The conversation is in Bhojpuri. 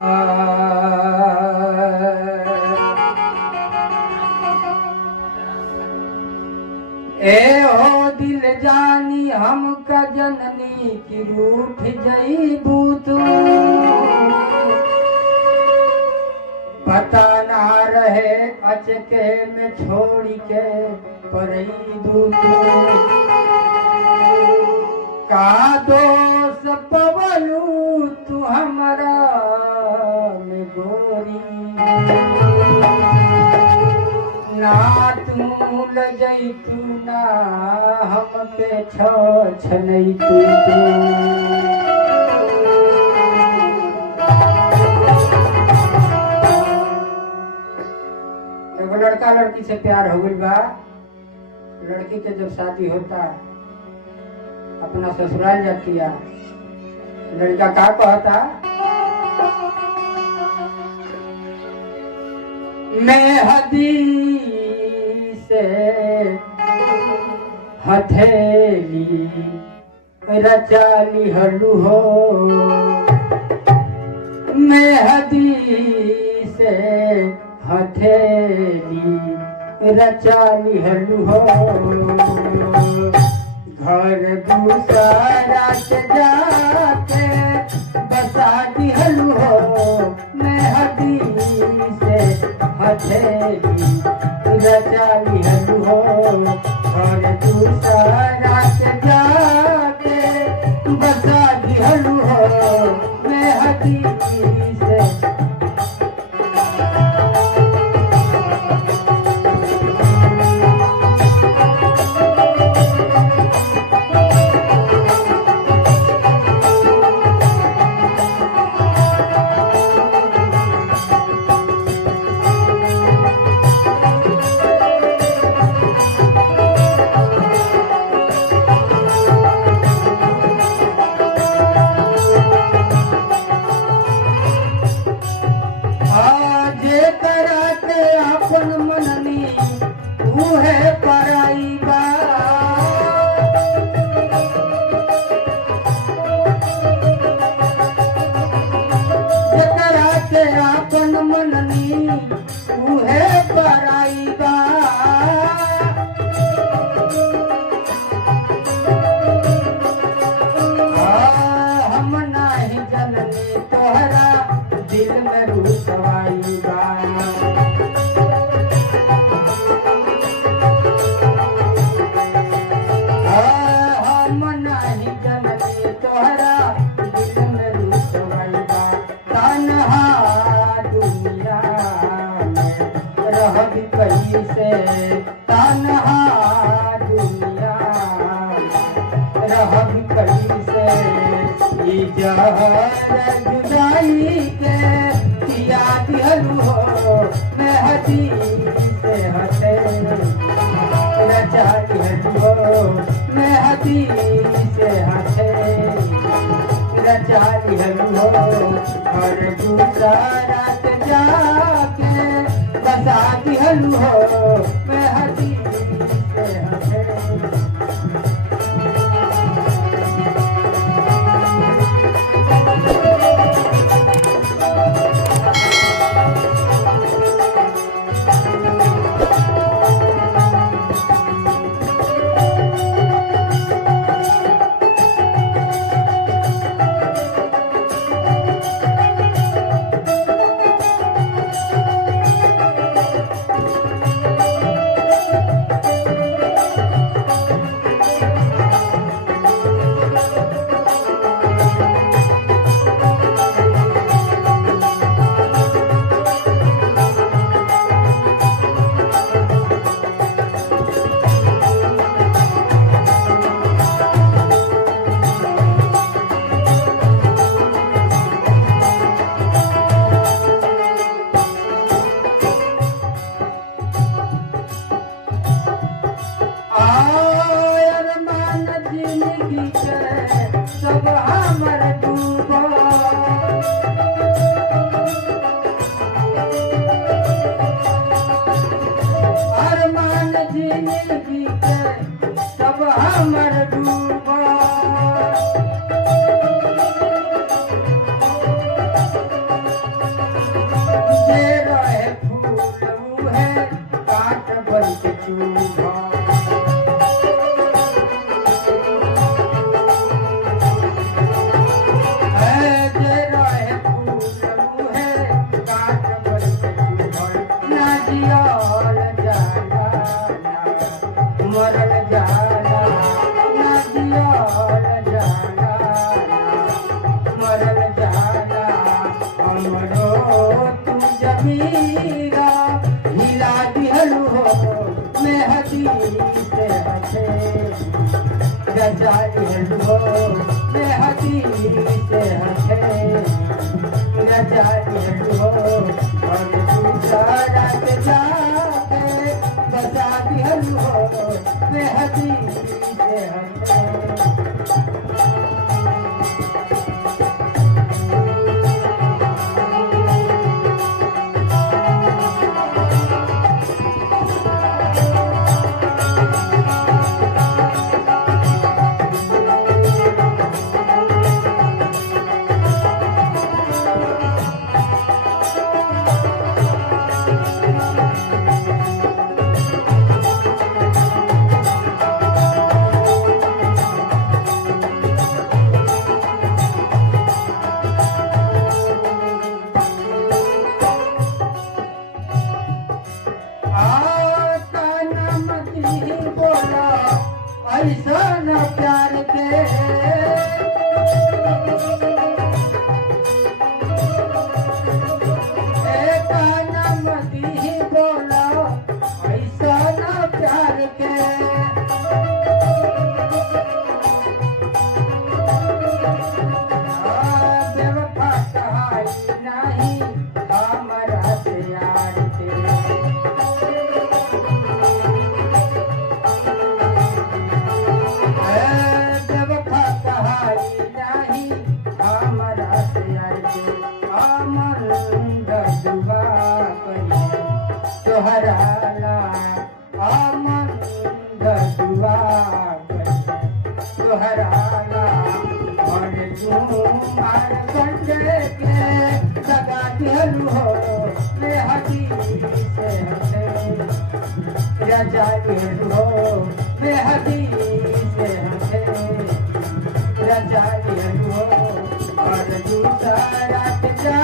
ए हो दिल जानी हमका जननी की रूठ जईबू तू, पता ना रहे अचके में छोड़ के परईबू तू। का दोष पवलू तू हमरा में गोरी, ना तू लजैतू ना हमके छनैतू तू। एगो लड़का लड़की से प्यार हो गइल बा। लड़की के जब शादी होता अपना ससुराल जाती है, लड़का का कहता, मैं हदी से हथेली रचा लिहलू हो, मैं हदी से हथेली रचा लिहलू हो। घर दूसरा के जाके बसा दिहलू हो, मैं हदी से हथेली रचा लिहलू हो। घर दूसरा के जाके बसा दिहलू हो, मैं हदी से। अपन मननी उहे पराई बा, जेकरा के अपन मननी उहे पराई बा। हम नाही जननी तोहरा दिल में रुसवाई बा। कैसे तन्हा दुनिया रहब कैसे, ई जहर जुदाई के पिया दिहलू हो, मैं हदी से हथेली रचा दिहलू हो, मैं हदी से हथेली रचा दिहलू हो। और दूसरा रात जाके बसा दिहलू हो, मैं हदी से हथेली। सब हमर डूबा, अरमान जिंदगी के सब हमर डूबा। हमरो तू जमीरा हिला दिहलू हो मेहदी से हथे रचा दिहलू हो मेहदी से हथे रचा दिहलू हो और दूसरा के जाके रचा दिहलू हो मेहदी से हथे ऐसा न प्यार के एक नमती बोला ऐसा न प्यार के बेवफा कहाई नहीं हमारा प्यार के तोहरा आमन दुआ तोहरा और तू मार संजय के लगा दिहलू हो मेहदी से हथे रचा दिहलू हो मेहदी से हथे रचा दिहलू हो और दूसरा के जा